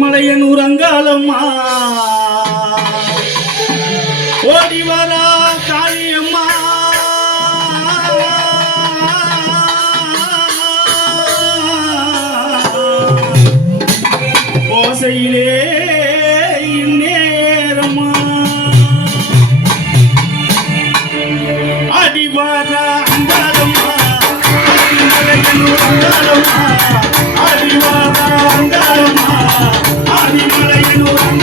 மலையன் உரங்காலம்மா ஓடி வரா காளியம்மா ஓசையிலே இந்நேரமா அடிவாரா அங்காளம்மா அடிவாரா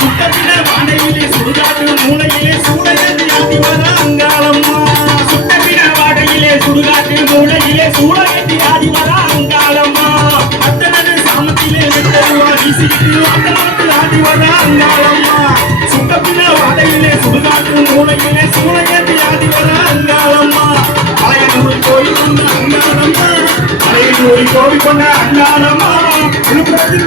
சுட்டத்திலே வாடையிலே சுடுகாட்டு மூளையிலே சூளையது ஆடி அங்காளம்மா. சுட்டத்திலே வாடையிலே சுடுகாட்டு மூளையிலே அங்காளம்மா. சாமத்திலே வெட்டருவா அங்காளம்மா. வாடையிலே சுடுகாட்டு மூளையிலே அங்காளம்மா. அலையனூர் கோயில் கொண்ட அங்காளம்மா. அலையனூர் கோவில் கொண்ட அங்காளம்மா. விழுப்புரத்தில்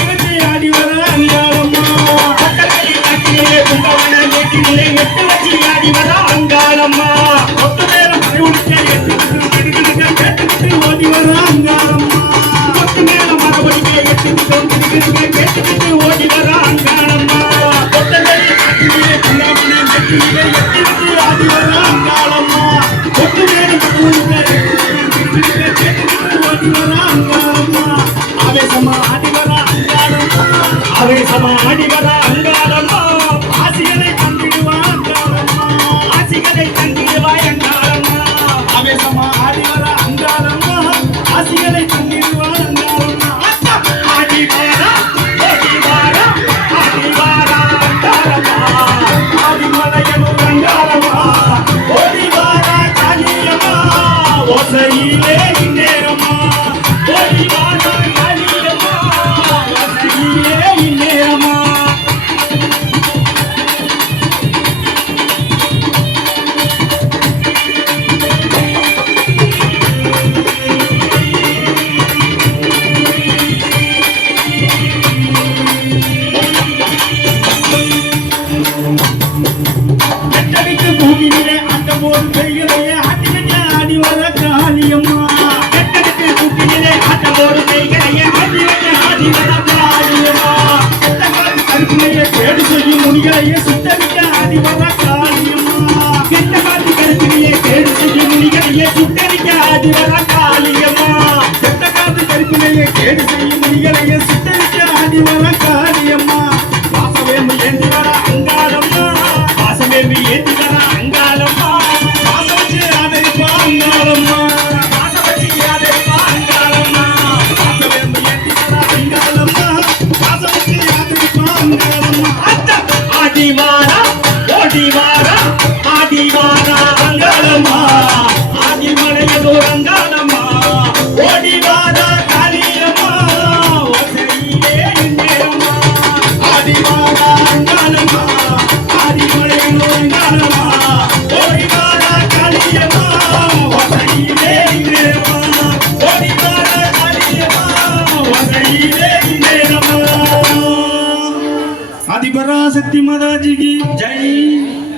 அங்காளம்மா கொத்து நேரம் எட்டு கேட்டுக்கிட்டு ஓடி வர நேரம் எட்டு கேட்டுக்கிட்டு ஓடி வர ஆடி வர நேரம் வர ஆசிகளை முனிகளையே சுட்டடிக்க ஆடி காளியம்மா. கெட்ட காத்து கருப்பினையே கேடு செய்யும் முனிகளையே சுட்டடிக்க ஆடி காளியம்மா. கெட்ட காத்து கருப்பினையே கேடு செய்யும் முனிகளையே சுட்டடிக்க காளியம்மா. வாசவேம்பு ஏந்தி வர வாசவேம்பு ஏந்தி सरस्वती महाराज जी की। जय